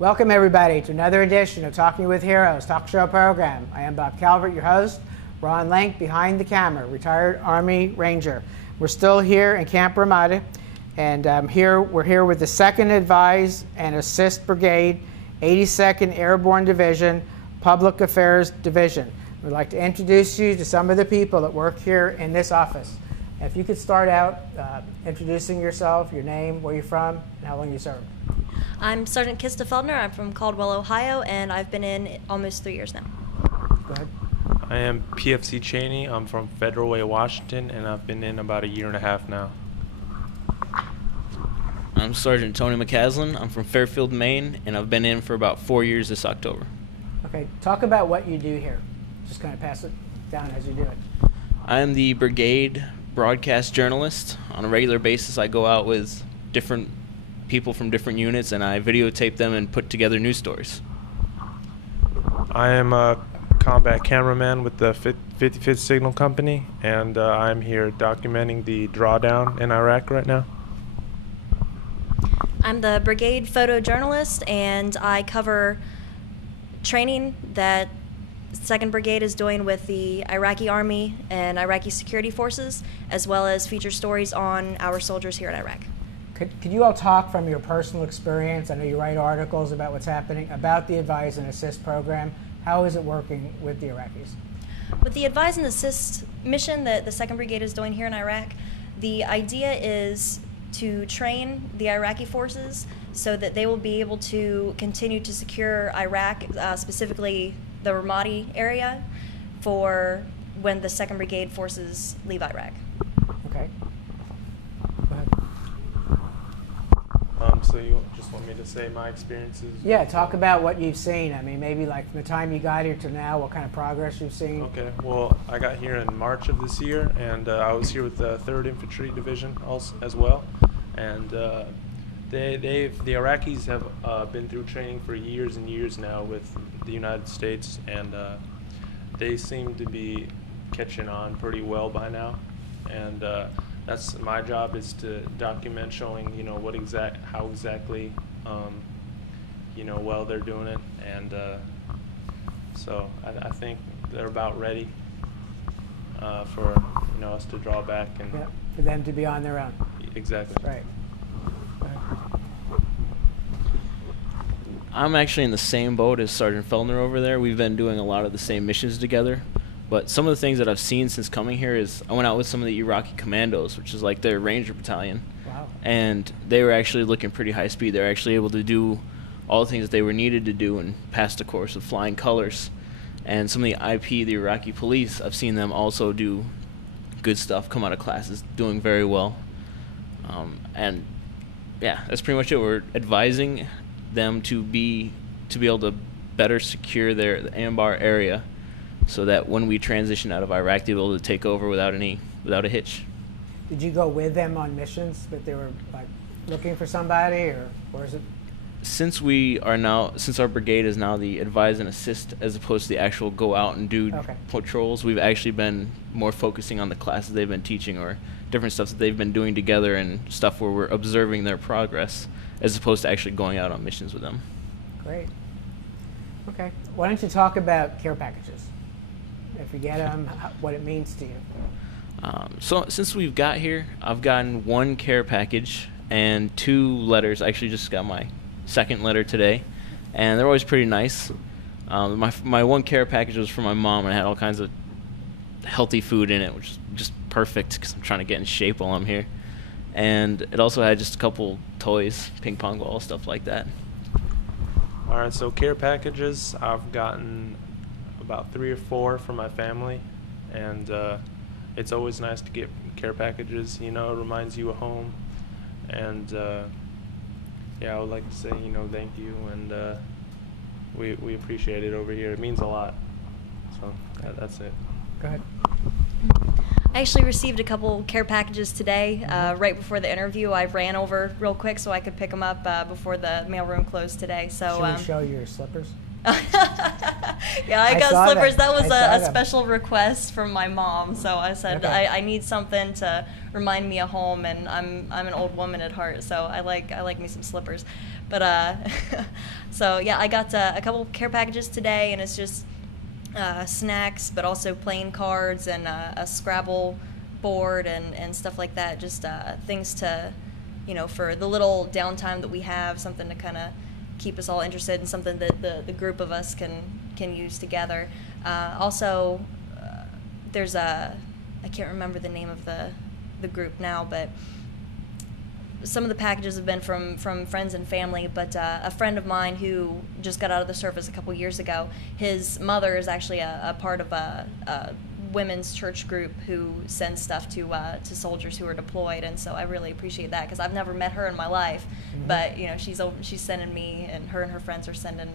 Welcome everybody to another edition of Talking with Heroes talk show program. I am Bob Calvert, your host. Ron Lank behind the camera, retired Army Ranger. We're still here in Camp Ramadi, and we're here with the 2nd Advise and Assist Brigade, 82nd Airborne Division, Public Affairs Division. We'd like to introduce you to some of the people that work here in this office. If you could start out introducing yourself, your name, where you're from, and how long you served. I'm Sergeant Kissta Feldner. I'm from Caldwell, Ohio, and I've been in almost 3 years now. Go ahead. I am PFC Chaney. I'm from Federal Way, Washington, and I've been in about 1.5 years now. I'm Sergeant Tony McCaslin. I'm from Fairfield, Maine, and I've been in for about 4 years this October. Okay, talk about what you do here. Just kind of pass it down as you do it. I am the Brigade Broadcast Journalist. On a regular basis, I go out with different people from different units, and I videotape them and put together news stories. I am a combat cameraman with the 55th Signal Company, and I'm here documenting the drawdown in Iraq right now. I'm the Brigade Photo Journalist, and I cover training that 2nd Brigade is doing with the Iraqi Army and Iraqi security forces, as well as feature stories on our soldiers here in Iraq. Could you all talk from your personal experience? I know you write articles about what's happening, about the Advise and Assist program. How is it working with the Iraqis? With the Advise and Assist mission that the 2nd Brigade is doing here in Iraq, the idea is to train the Iraqi forces so that they will be able to continue to secure Iraq, specifically the Ramadi area, for when the 2nd Brigade forces leave Iraq. Okay. Go ahead. So you just want me to say my experiences? Yeah, talk about what you've seen. I mean, maybe like from the time you got here to now, what kind of progress you've seen. Okay, well, I got here in March of this year, and I was here with the 3rd Infantry Division also, as well. And the Iraqis have been through training for years and years now with the United States, and they seem to be catching on pretty well by now. And that's my job, is to document, showing how exactly well they're doing it, and so I think they're about ready for us to draw back and for them to be on their own. Exactly. Right. I'm actually in the same boat as Sergeant Feldner over there. We've been doing a lot of the same missions together. But some of the things that I've seen since coming here is I went out with some of the Iraqi commandos, which is like their Ranger battalion. Wow. And they were actually looking pretty high speed. They were actually able to do all the things that they were needed to do and pass the course with flying colors. And some of the IP, the Iraqi police, I've seen them also do good stuff, come out of classes doing very well. And yeah, that's pretty much it. We're advising them to be able to better secure the Ambar area, so that when we transition out of Iraq, they'll be able to take over without a hitch. Did you go with them on missions that they were like looking for somebody, or is it? Since our brigade is now the Advise and Assist as opposed to the actual go out and do patrols, we've actually been more focusing on the classes they've been teaching or different stuff that they've been doing together and stuff where we're observing their progress as opposed to actually going out on missions with them. Great. Okay. Why don't you talk about care packages? If you get them, what it means to you. So since we've got here, I've gotten 1 care package and 2 letters. I actually just got my 2nd letter today, and they're always pretty nice. My 1 care package was for my mom, and it had all kinds of healthy food in it, which is just perfect because I'm trying to get in shape while I'm here. And it also had just a couple toys, ping pong balls, stuff like that. All right, so care packages, I've gotten about 3 or 4 for my family, and it's always nice to get care packages. It reminds you of home, and yeah, I would like to say thank you, and we appreciate it over here. It means a lot. So that's it. Go ahead. I actually received a couple care packages today. Right before the interview, I ran over real quick so I could pick them up before the mailroom closed today. So should we show your slippers? Yeah, I got saw slippers. them. That was I saw a them. special request from my mom. So I said Okay. I need something to remind me of home, and I'm an old woman at heart, so I like me some slippers. But so yeah, I got a couple care packages today, and it's just snacks, but also playing cards and a Scrabble board and stuff like that. Just things to, for the little downtime that we have, something to kind of keep us all interested in, something that the group of us can use together. Also, there's I can't remember the name of the group now, but some of the packages have been from friends and family, but a friend of mine who just got out of the service a couple years ago, his mother is actually a part of a women's church group who sends stuff to soldiers who are deployed, and so I really appreciate that, because I've never met her in my life, but she's sending me, and her friends are sending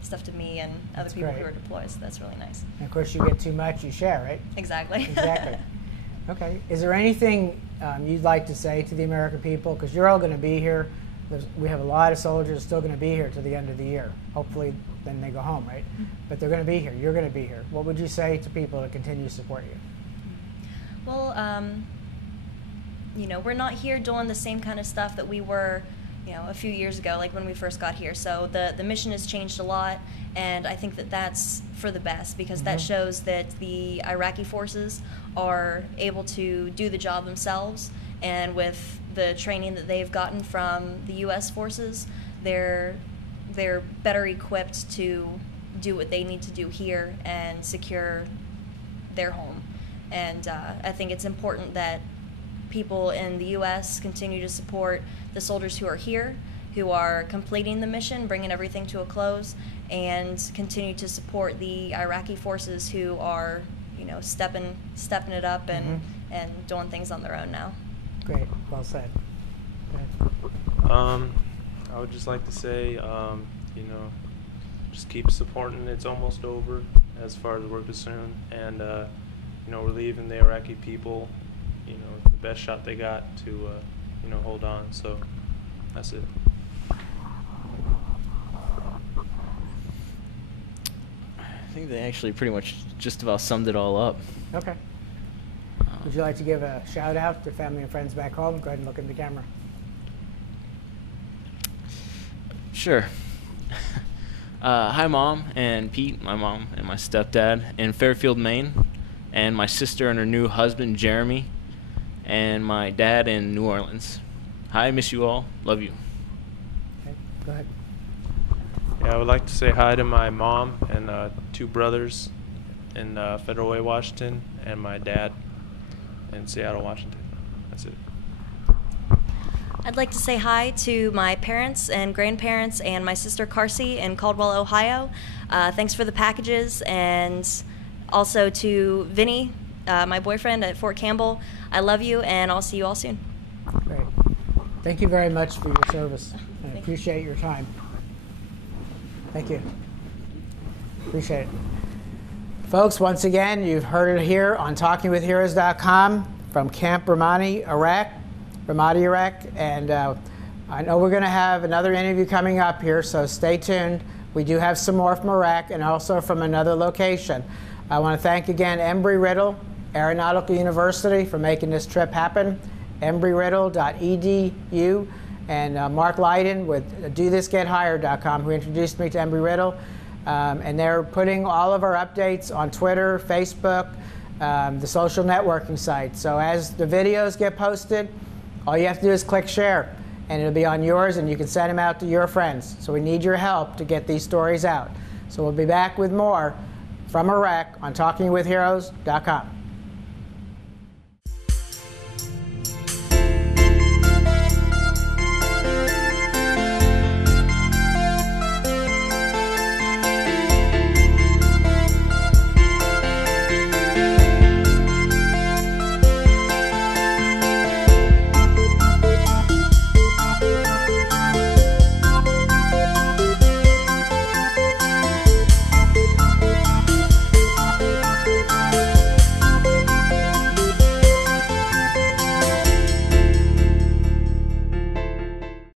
stuff to me and other people great. who are deployed, so that's really nice. And of course, you get too much, you share, right? Exactly. Exactly. Okay. Is there anything you'd like to say to the American people? Because you're all going to be here. We have a lot of soldiers still going to be here to the end of the year. Hopefully, then they go home, right? But they're going to be here. You're going to be here. What would you say to people to continue to support you? Well, we're not here doing the same kind of stuff that we were, a few years ago, like when we first got here. So the mission has changed a lot, and I think that that's for the best, because that shows that the Iraqi forces are able to do the job themselves, and with the training that they've gotten from the U.S. forces, they're better equipped to do what they need to do here and secure their home. And I think it's important that people in the U.S. continue to support the soldiers who are here, who are completing the mission, bringing everything to a close, and continue to support the Iraqi forces who are, stepping it up and doing things on their own now. Great. Well said. I would just like to say, just keep supporting. It's almost over as far as we're concerned, and we're leaving the Iraqi people, the best shot they got to, hold on. So that's it. I think they actually pretty much just about summed it all up. Okay. Would you like to give a shout out to family and friends back home? Go ahead and look in the camera. Sure. Hi, Mom and Pete, my mom and my stepdad in Fairfield, Maine, and my sister and her new husband, Jeremy, and my dad in New Orleans. Hi, miss you all. Love you. Okay, go ahead. Yeah, I would like to say hi to my mom and two brothers in Federal Way, Washington, and my dad in Seattle, Washington. That's it. I'd like to say hi to my parents and grandparents and my sister Carsey in Caldwell, Ohio. Thanks for the packages, and also to Vinny, my boyfriend at Fort Campbell. I love you, and I'll see you all soon. Great. Thank you very much for your service. I appreciate your time. Thank you. Appreciate it. Folks, once again, you've heard it here on TalkingWithHeroes.com from Camp Ramadi, Iraq. And I know we're going to have another interview coming up here, so stay tuned. We do have some more from Iraq and also from another location. I want to thank again Embry-Riddle Aeronautical University for making this trip happen, embryriddle.edu, and Mark Leiden with DoThisGetHired.com, who introduced me to Embry-Riddle. And they're putting all of our updates on Twitter, Facebook, the social networking site. So as the videos get posted, all you have to do is click share, and it'll be on yours, and you can send them out to your friends. So we need your help to get these stories out. So we'll be back with more from Iraq on TalkingWithHeroes.com.